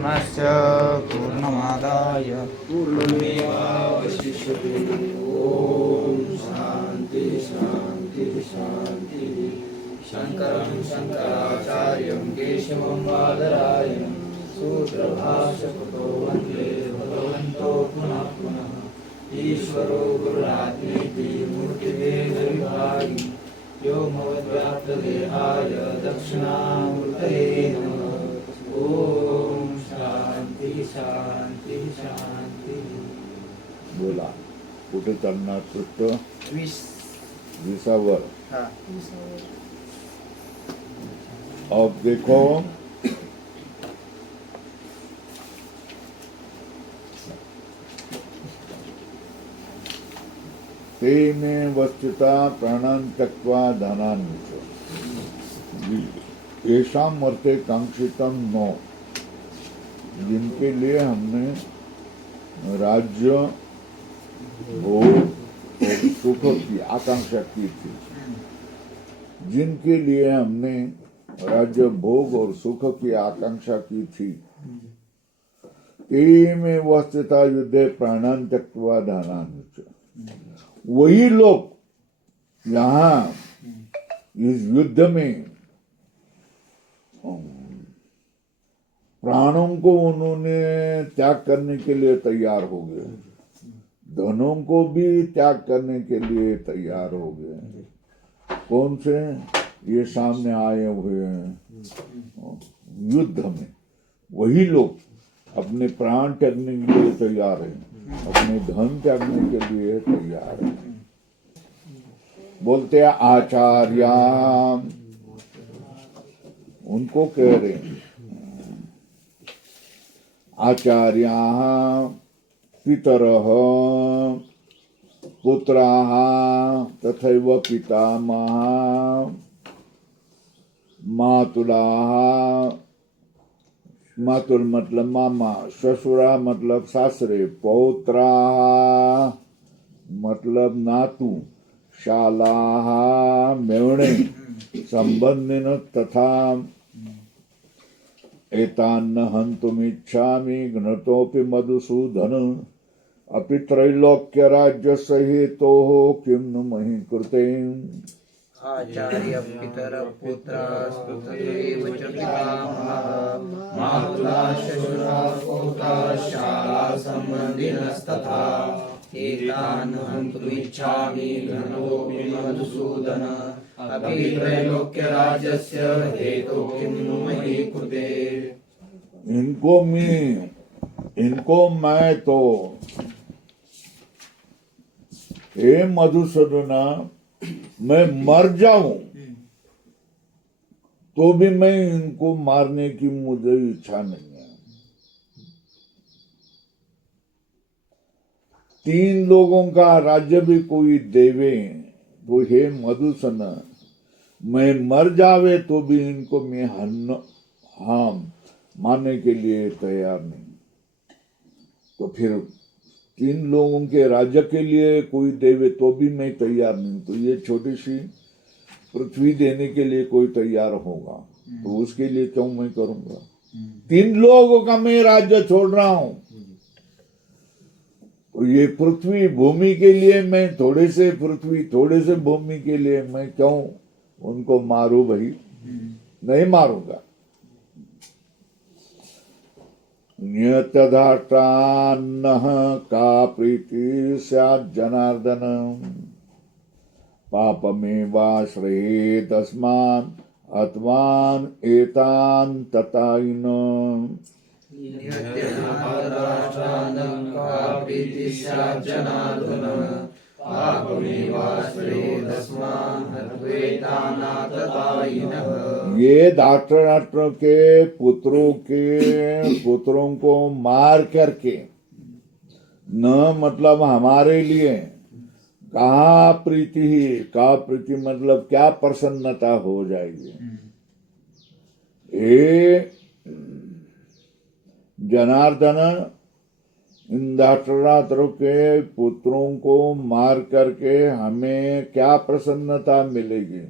पूर्णस्य पूर्णमादाय पूर्णमेवावशिष्यते। ओम शांति शांति शांति। शंकरं शंकराचार्यं केशवं बादरायणं सूत्रभाष्यकृतो वन्दे भगवन्तो पुनः पुनः। ईश्वरो गुरुरात्मेति मूर्तिभेदविभागिने व्योमवद्व्याप्तदेहाय दक्षिणामूर्तये नमः। ओम शांति शांति शांति। बोला कुठे चालणार पृष्ठ 20वर। अब देखो ते में वस्तुता प्राणान त्यक्त्वा धनानि च येषां अर्थे कांक्षितम नो, जिनके लिए हमने राज्य भोग और सुख की आकांक्षा की थी, जिनके लिए हमने राज्य भोग और सुख की आकांक्षा की थी, ते में वस्तुता युद्धे प्राणान त्यक्त्वा धनानि च, वही लोग यहाँ इस युद्ध में प्राणों को उन्होंने त्याग करने के लिए तैयार हो गए, धनों को भी त्याग करने के लिए तैयार हो गए। कौन से? ये सामने आए हुए हैं युद्ध में, वही लोग अपने प्राण त्यागने के लिए तैयार हैं, अपने धन त्यागने के लिए तैयार हैं। बोलते हैं आचार्य, उनको कह रहे हैं आचार्या पितरः पुत्राः तथैव पितामहः मातुलाः, मातुल मतलब मामा, ससुरा मतलब सासरे, पौत्रा मतलब नातू, शालाः मेवणे, संबंधिन तथा एतान्न हन्तुमिच्छामि घ्नतोऽपि मधुसूदन अपि त्रैलोक्य राज्यस्य हेतोः किं नु महि कृते। आचार्य पितर पुत्रास्तुतैव च पितामहः मातुला शशुरा पौत्रा शाला सम्बन्धिनस्तथा एतान् हन्तुमिच्छामि घ्नतोऽपि मधुसूदन अपि त्रैलोक्यराज्यस्य हेतोः किं नु महि कृते। इनको मैं तो हे मधुसूदना, मैं मर जाऊं तो भी मैं इनको मारने की मुझे इच्छा नहीं है। 3 लोगों का राज्य भी कोई देवे तो हे मधुसूदन, मैं मर जावे तो भी इनको मैं हम मारने के लिए तैयार नहीं। तो फिर 3 लोगों के राज्य के लिए कोई देवे तो भी मैं तैयार नहीं, तो ये छोटी सी पृथ्वी देने के लिए कोई तैयार होगा तो उसके लिए क्यों मैं करूंगा? 3 लोगों का मैं राज्य छोड़ रहा हूं, तो ये पृथ्वी भूमि के लिए मैं थोड़े से पृथ्वी थोड़े से भूमि के लिए मैं क्यों उनको मारू? भाई नहीं मारूंगा। नियतधाष्टान्नः का प्रीति स्यात् जनार्दन पापमेवाश्रये तस्मान् अत्वान् एतान् ततायिन। ये धार्तराष्ट्र के पुत्रों को मार करके न मतलब हमारे लिए कहा प्रीति ही, का प्रीति मतलब क्या प्रसन्नता हो जाएगी। ए जनार्दन, इन धार्तराष्ट्र के पुत्रों को मार करके हमें क्या प्रसन्नता मिलेगी?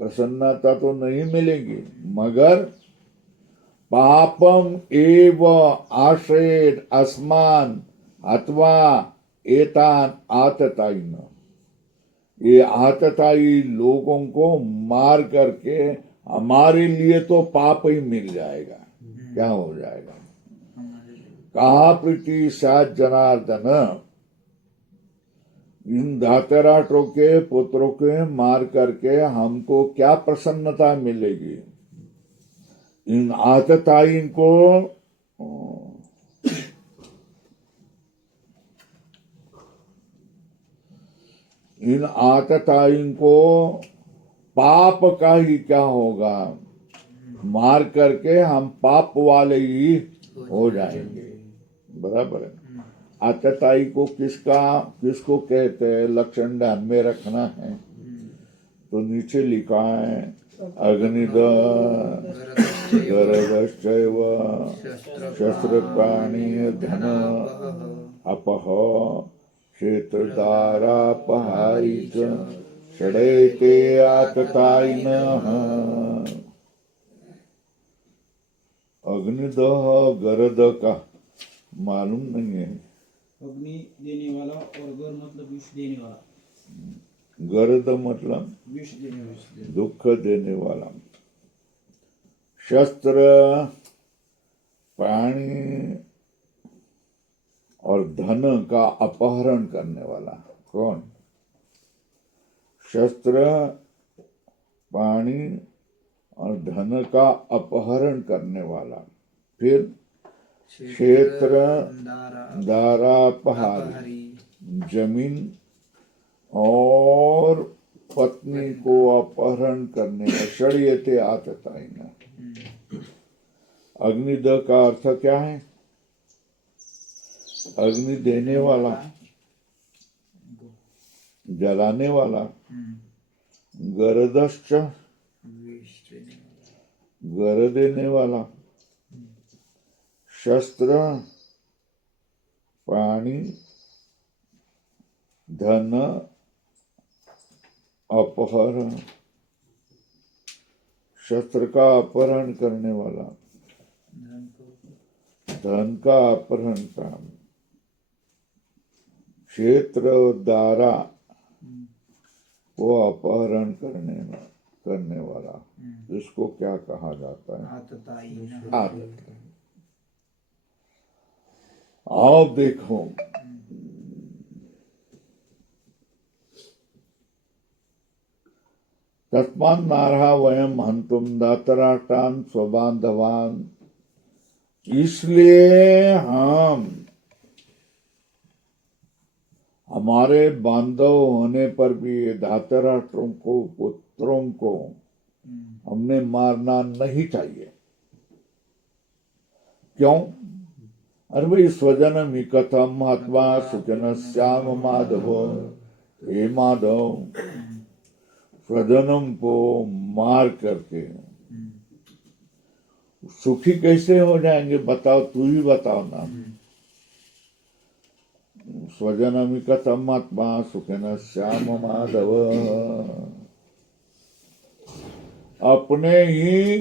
प्रसन्नता तो नहीं मिलेगी, मगर पापम एव आश्रयेत अस्मान अथवा एतान आतताइन, ये आतताई लोगों को मार करके हमारे लिए तो पाप ही मिल जाएगा। क्या हो जाएगा? कहा प्रीति सात जनार्दन, इन धातराष्ट्रों के पुत्रों के मार करके हमको क्या प्रसन्नता मिलेगी? इन आतताइन को पाप का ही क्या होगा? मार करके हम पाप वाले ही हो जाएंगे। बराबर है। आतताई को किसको कहते हैं? लक्षण ध्यान में रखना है। तो नीचे लिखा है अग्निदह गरदश्चैव शस्त्रप्राणी धन अपह क्षेत्रदारापहारी च षडैते आततायिनः। अग्निदह गरद का मालूम नहीं है। अग्नि देने वाला और गर मतलब विष देने वाला। गर्द मतलब विष देने वाला, दुख देने वाला। शस्त्र प्राणी और धन का अपहरण करने वाला। कौन? शस्त्र प्राणी और धन का अपहरण करने वाला। फिर क्षेत्र दारा पहाड़ी, जमीन और पत्नी को अपहरण करने का। षड्यते आततायिन। अग्निदह का अर्थ क्या है? अग्नि देने वाला, जलाने वाला। गरदश्च गर देने वाला। शस्त्र प्राणी धन अपहरण, शस्त्र का अपहरण करने वाला, धन का अपहरण का। क्षेत्र दारा को अपहरण करने वाला, इसको क्या कहा जाता है? आतताई। आओ देखो, तस्मान् नारः वयम हंतुम दातराष्ट्रान् स्वबांधवान्। इसलिए हम हमारे बांधव होने पर भी धातराष्ट्रों को, पुत्रों को हमने मारना नहीं चाहिए। क्यों? अरे भाई, स्वजनम ही कथम महात्मा सुजन श्याम माधव। हे माधव, स्वजनम को मार करके सुखी कैसे हो जाएंगे? बताओ, तू ही बताओ ना। स्वजनम ही कथम महात्मा सुखन श्याम माधव। अपने ही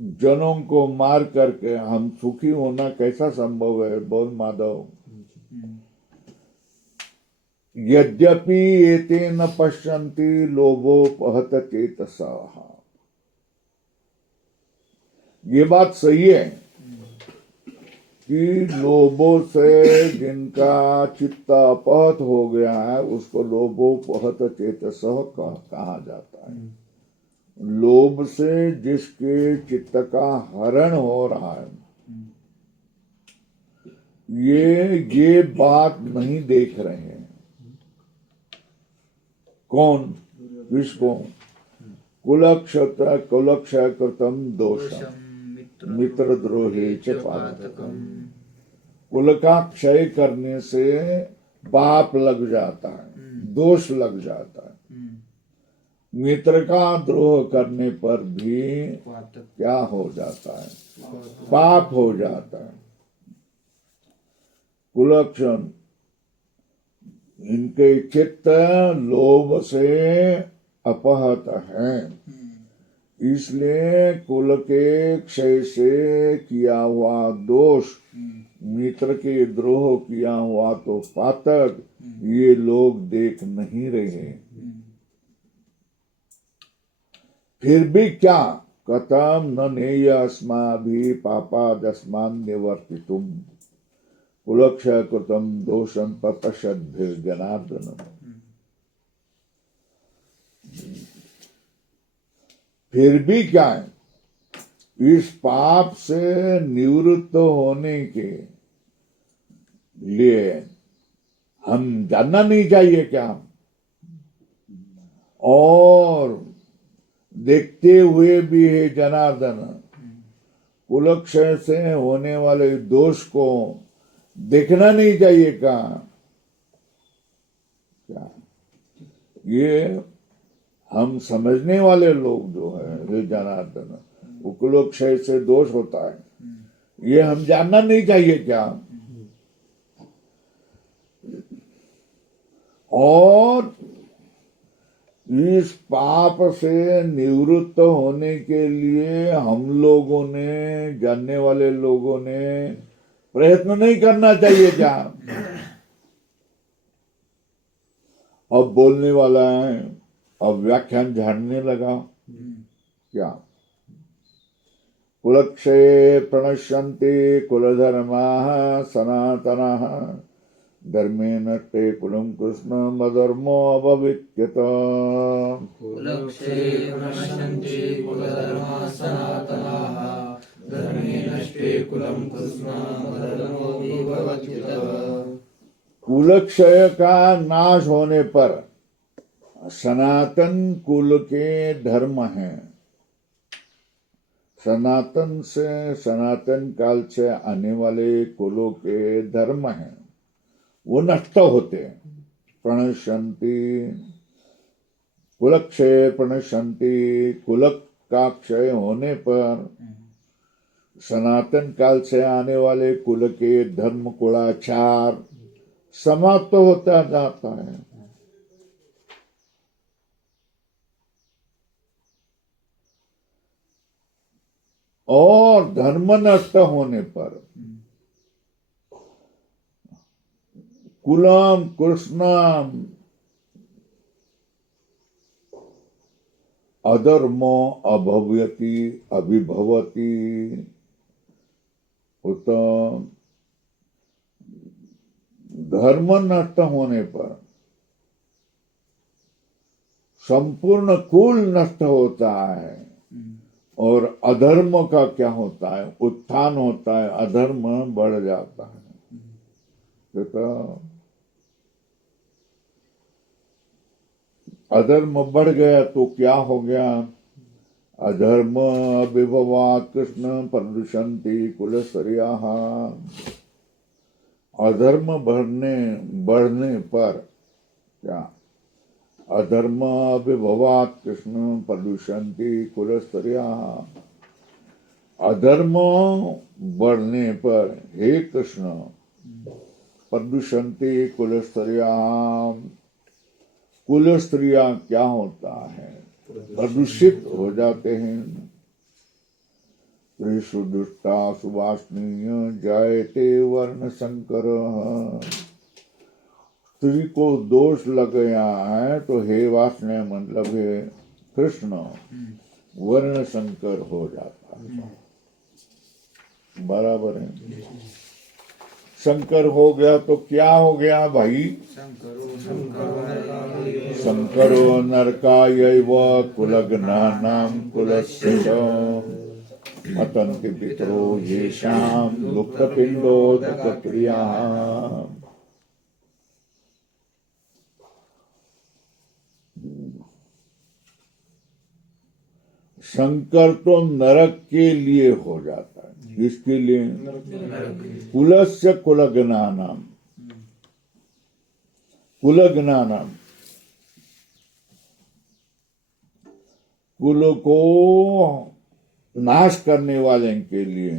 जनों को मार करके हम सुखी होना कैसा संभव है? बोल माधव। यद्यपि एतेन पश्यन्ति लोभोपहत चेतसः। ये बात सही है कि लोभों से जिनका चित्त अपहत हो गया है उसको लोभोपहत चेतसः कहा जाता है। लोभ से जिसके चित्त का हरण हो रहा है, ये बात नहीं देख रहे हैं। कौन? किसको? कुलक्षय कृतम दोषम मित्रद्रोहे च पातकम। कुल का क्षय करने से पाप लग जाता है, दोष लग जाता है। मित्र का द्रोह करने पर भी क्या हो जाता है? पाप हो जाता है। कुलक्षण, इनके चित्त लोभ से अपहत हैं, इसलिए कुल के क्षय से किया हुआ दोष, मित्र के द्रोह किया हुआ तो पातक, ये लोग देख नहीं रहे। फिर भी क्या कथम न नेय अस्माभि पापादस्मान् निवर्तितुम कुलक्षय कृतम दोषं पपश्यद्भिः जनार्दन। फिर भी क्या है, इस पाप से निवृत्त होने के लिए हम जानना नहीं चाहिए क्या? और देखते हुए भी है जनार्दन, कुलक्षय से होने वाले दोष को देखना नहीं चाहिए क्या? ये हम समझने वाले लोग जो है हे जनार्दन, कुलक्षय से दोष होता है, ये हम जानना नहीं चाहिए क्या? और इस पाप से निवृत्त होने के लिए हम लोगों ने, जानने वाले लोगों ने प्रयत्न नहीं करना चाहिए क्या? अब बोलने वाला है, अब व्याख्यान झाड़ने लगा क्या? कुलक्षये प्रणश्यन्ति कुलधर्माः सनातनः धर्मे नष्टे कुलं कृष्ण मधर्मो अभविष्यत। कुलक्षये प्रणश्यन्ति कुलधर्माः सनातनाः धर्मे नष्टे कुलं कृष्ण मधर्मो अभविष्यत। कुलक्षय का नाश होने पर सनातन कुल के धर्म हैं, सनातन से सनातन काल से आने वाले कुलों के धर्म हैं, वो नष्ट होते हैं। प्रणश्यन्ति कुलक्षय प्रणश्यन्ति, कुल का क्षय होने पर सनातन काल से आने वाले कुल के धर्म कुलाचार समाप्त होता जाता है। और धर्म नष्ट होने पर कुलम कृष्णम अधर्मो अभव्यति अभिभवति उत्तम। धर्म नष्ट होने पर संपूर्ण कुल नष्ट होता है और अधर्म का क्या होता है, उत्थान होता है, अधर्म बढ़ जाता है। तो अधर्म बढ़ गया तो क्या हो गया? अधर्म विभवात् कृष्ण प्रदुषन्ति कुलस्त्रियाः। अधर्म बढ़ने पर क्या? अधर्म विभवात् कृष्ण प्रदुषन्ति कुलस्त्रियाः। अधर्म बढ़ने पर हे कृष्ण प्रदुषन्ति कुलस्त्रियाः, कुल स्त्रियां क्या होता है? प्रदूषित हो जाते हैं। त्रिषु दुष्टा सुवासनीय जायते वर्ण संकर। स्त्री को दोष लग गया है तो हे वासना मतलब है कृष्ण, वर्ण संकर हो जाता है। बराबर है। शंकर हो गया तो क्या हो गया भाई? शंकरो नरकायैव कुलघ्नानां कुलस्य मतन्ति पितरो येषां लुप्तपिण्डोदकप्रियाः। शंकर तो नरक के लिए हो जाता है। इसके लिए कुलस्य कुलघ्नानां, कुलघ्नानां कुल को नाश करने वाले के लिए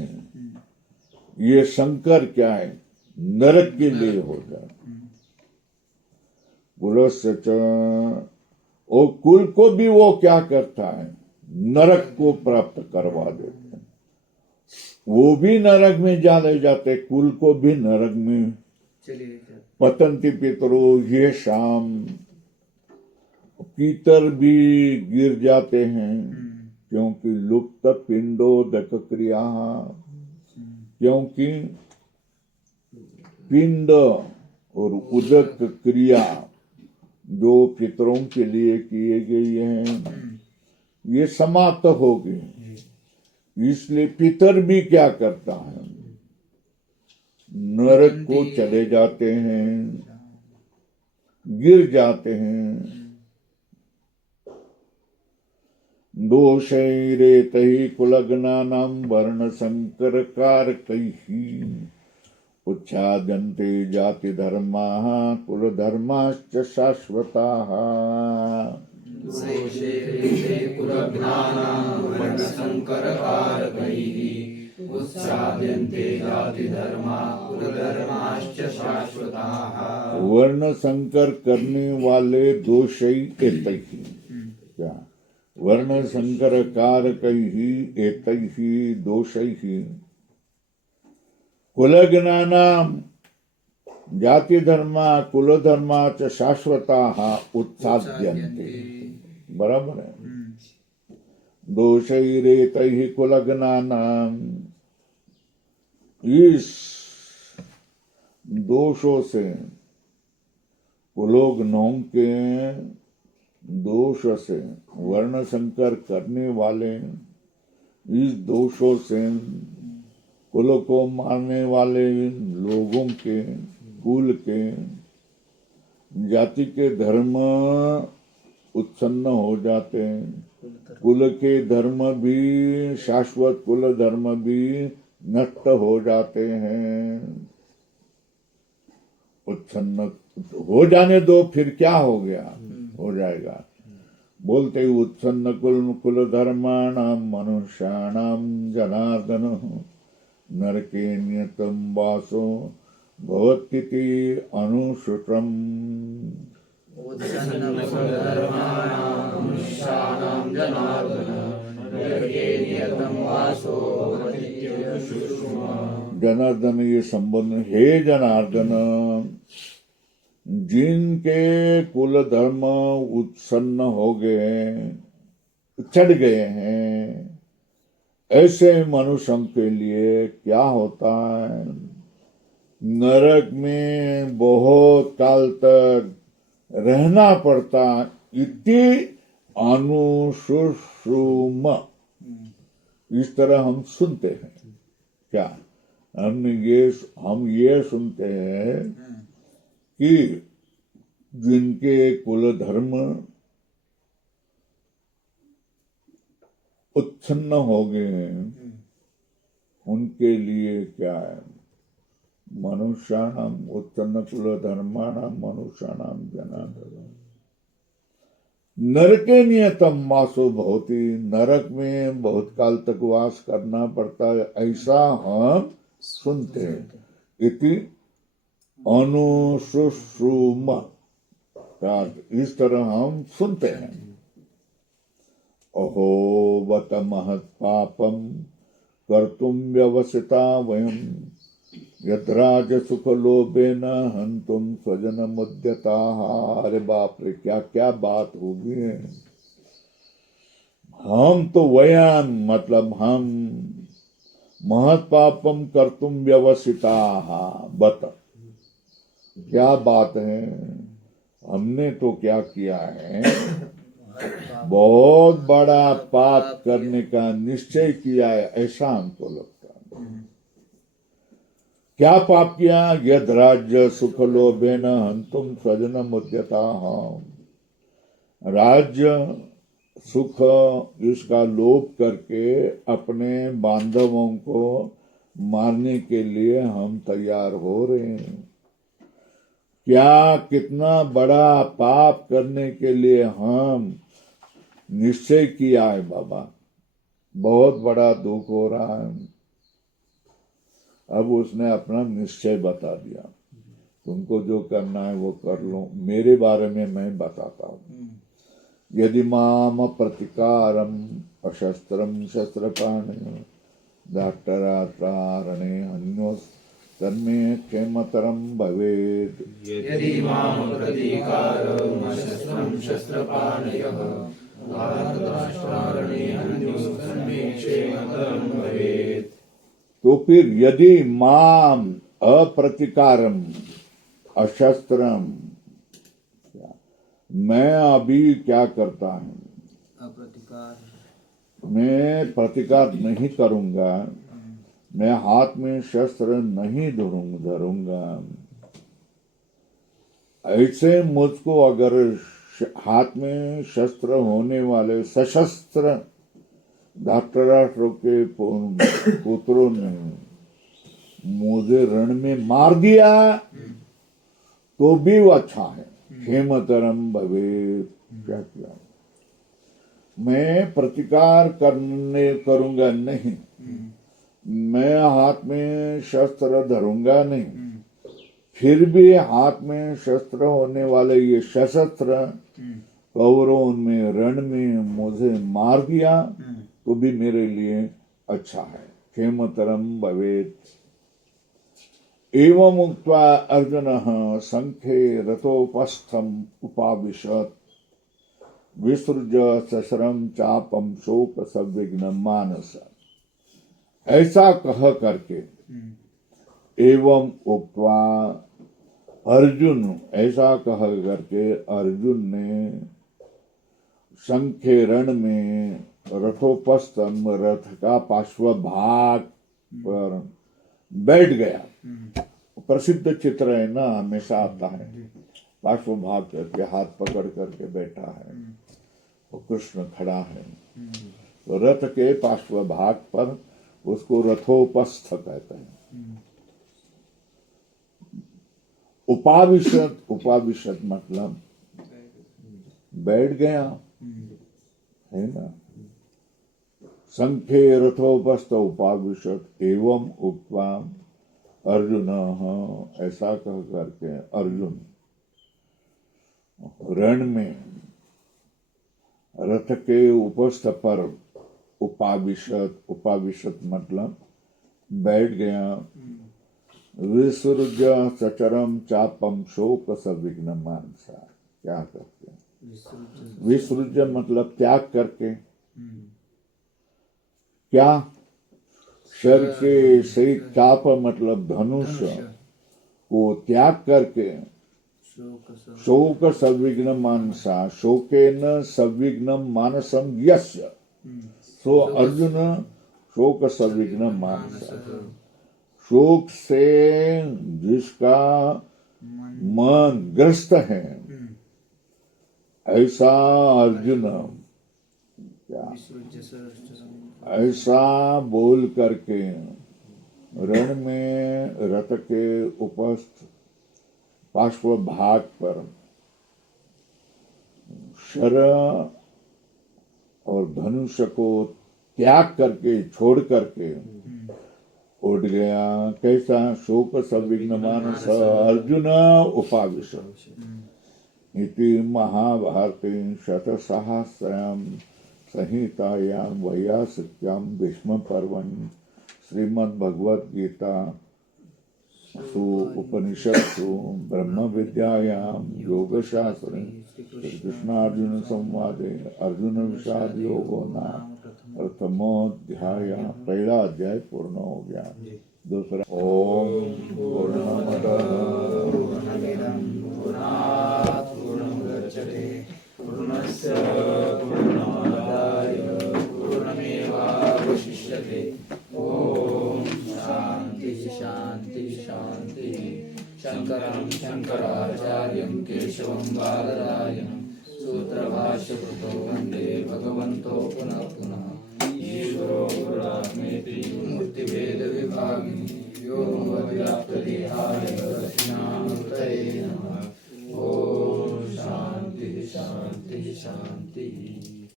ये शंकर क्या है? नरक के लिए हो जाता। कुलस्य च, और कुल को भी वो क्या करता है? नरक को प्राप्त करवा देते हैं। वो भी नरक में चले जाते, कुल को भी नरक में चलिए जाते। पतंती पितरो ये शाम, पितर भी गिर जाते हैं क्योंकि लुप्त पिंडोदक क्रिया, क्योंकि पिंड और उदक क्रिया जो पितरों के लिए किए गई हैं ये समाप्त हो गए। इसलिए पितर भी क्या करता है, नरक को चले जाते हैं, गिर जाते हैं। दोषैरेतैः कुलग्नानां वर्ण संकर कारकैः उच्छाद्यन्ते जाति धर्माः कुल धर्माश्च शाश्वताः। दोषैरेते कुलज्ञानां वर्णसंकरकारकैः उच्छाद्यन्ते जातिधर्मा कुलधर्माश्च शाश्वताः। वर्ण संकर करने वाले दोषैरेतैः, क्या वर्ण संकर कारकैः एतैः दोषैः कुलज्ञानां जाति धर्मा कुल धर्मा च शाश्वताः उत्साद्यन्ते। बराबर है। दोषैरेतैः कुलज्ञानां, इस दोषों से, कुलोग्नों के दोष से, वर्ण संकर करने वाले इस दोषों से, कुल को मारने वाले लोगों के, कुल के, जाति के धर्म उत्पन्न हो जाते हैं। कुल के धर्म भी, शाश्वत कुल धर्म भी नष्ट हो जाते हैं। उत्पन्न हो जाने दो, फिर क्या हो गया, हो जाएगा। बोलते ही उत्पन्न कुल धर्माणाम मनुष्याणाम जनार्दन नरके नियतम वासो भवत्तिति अनुश्रुतम्। मनुष्याणां जनार्दन नरके नियतं वासो भवतीत्यनुश्रुतम्। जनार्दन ये संबंध, हे जनार्दन, जिनके कुल धर्म उत्पन्न हो गए, चढ़ गए हैं, ऐसे मनुष्यों के लिए क्या होता है, नरक में बहुत काल तक रहना पड़ता। इति अनुशुश्रुम, इस तरह हम सुनते हैं। क्या हम ये सुनते हैं कि जिनके कुल धर्म उत्पन्न हो गए हैं उनके लिए क्या है, मनुष्याणाम उत्पन्न कुल धर्माणाम मनुष्याणाम जनार्दन नरके नियतम वासो भवति, नरक में बहुत काल तक वास करना पड़ता है, ऐसा हम सुनते हैं। इति अनुशुश्रुम, इस तरह हम सुनते हैं। अहो बत महत् पापम कर्तुम व्यवसिता वयम यद्राज सुख लोभेन हंतुम स्वजन मुद्यता। अरे बाप रे, क्या क्या बात होगी है। हम तो वयम मतलब हम महत् पापम कर्तुम व्यवसिता, बत क्या बात है, हमने तो क्या किया है, बहुत बड़ा पाप करने का निश्चय किया है, ऐसा हमको लगता है। क्या पाप किया, यद राज्य सुख लोभेन हंतुम स्वजन मुद्यता। राज्य सुख इसका लोभ करके अपने बांधवों को मारने के लिए हम तैयार हो रहे हैं। क्या कितना बड़ा पाप करने के लिए हम निश्चय किया है बाबा, बहुत बड़ा दुख हो रहा है। अब उसने अपना निश्चय बता दिया, तुमको जो करना है वो कर लो, मेरे बारे में मैं बताता हूँ। यदि माम प्रतिकारम अशस्त्रम शस्त्रपाणयो दाट्टरात्रणे अन्योस् तन्मे क्षेमतरं भवेत्। यदि मां प्रतीकारं शस्त्रं शस्त्रपाणयः धार्तराष्ट्रारणे अन्योस्तन्मे क्षेमतरं भवेत्। तो फिर यदि माम अप्रतिकारम अशस्त्रम, मैं अभी क्या करता हूं, अप्रतिकार मैं प्रतिकार नहीं करूंगा, मैं हाथ में शस्त्र नहीं धरूंगा। ऐसे मुझको अगर हाथ में शस्त्र होने वाले सशस्त्र धार्तराष्ट्र के पुत्रों ने मुझे रण में मार दिया तो भी वो अच्छा है। क्षेमतरम भवेत्। क्या किया, मैं प्रतिकार करूंगा नहीं, मैं हाथ में शस्त्र धरूंगा नहीं, फिर भी हाथ में शस्त्र होने वाले ये सशस्त्र कौरवों में रण में मुझे मार दिया तो भी मेरे लिए अच्छा है। क्षेमतरम भवेत्। एवं उक्त्वा अर्जुनः संख्ये रथोपस्थम् उपाविशत् विसृज्य सशरं चापम शोक संविघ्नं मानस। ऐसा कह करके, एवं उक्त्वा अर्जुन, ऐसा कह करके अर्जुन ने संख्य रण में रथोपस्थम, रथ का पार्श्वभाग पर बैठ गया। प्रसिद्ध चित्र है ना, हमेशा आता है, पार्श्वभाग करके हाथ पकड़ करके बैठा है और कृष्ण खड़ा है। तो रथ के पार्श्वभाग पर उसको रथोपस्थ कहते हैं। उपाविशत, उपाविशत मतलब बैठ गया है ना। संख्ये रथोपस्थ उपाविशत एवं उक्त्वा अर्जुन, ऐसा कह करके अर्जुन रण में रथ के उपस्थ पर उपाविशत, उपाविशत मतलब बैठ गया। विसृज्य सचरम चापम शोक संविघ्न मानसा। क्या करके, विसृज्य मतलब त्याग करके, क्या शर के सहित चाप मतलब धनुष को त्याग करके शोक संविघ्न मानसा, शोकेन संविघ्न मानसम यस्य, सो अर्जुन शोक संविघ्न मानसा, शोक से जिसका मन ग्रस्त है, ऐसा अर्जुन, क्या ऐसा बोल करके रण में रथ के उपस्थ पार्श्व भाग पर शर और धनुष को त्याग करके, छोड़ करके उठ गया। कैसा, शोक संविघ्न मानस अर्जुन उपाविशत। इति महाभारते शतसहस्रयां संहितायां वैयासिक्यां भीष्म पर्वणि श्रीमद्भगवद्गीता उपनिषत्सु ब्रह्म विद्यायां योगशास्त्रे श्रीकृष्णार्जुन संवादे अर्जुन विषाद योगो नाम प्रथमोऽध्यायः। पहला अध्याय पूर्ण हो गया। दूसरा, ओम पूर्णमदः पूर्णमिदं पूर्णात् पूर्णमुदच्यते पूर्णस्य पूर्णमादाय पूर्णमेवावशिष्यते। ओम शांति शांति शांति। शंकरं शंकराचार्यं केशवं बादरायणं सूत्रभाष्यकृतो वन्दे भगवन्तो पुनः पुनः। ईश्वरो गुरुरात्मेति मूर्तिभेदविभागिनि व्योमवद्व्याप्तदेहाय दक्षिणामूर्तये नमः। ओम शांति शांति शांति।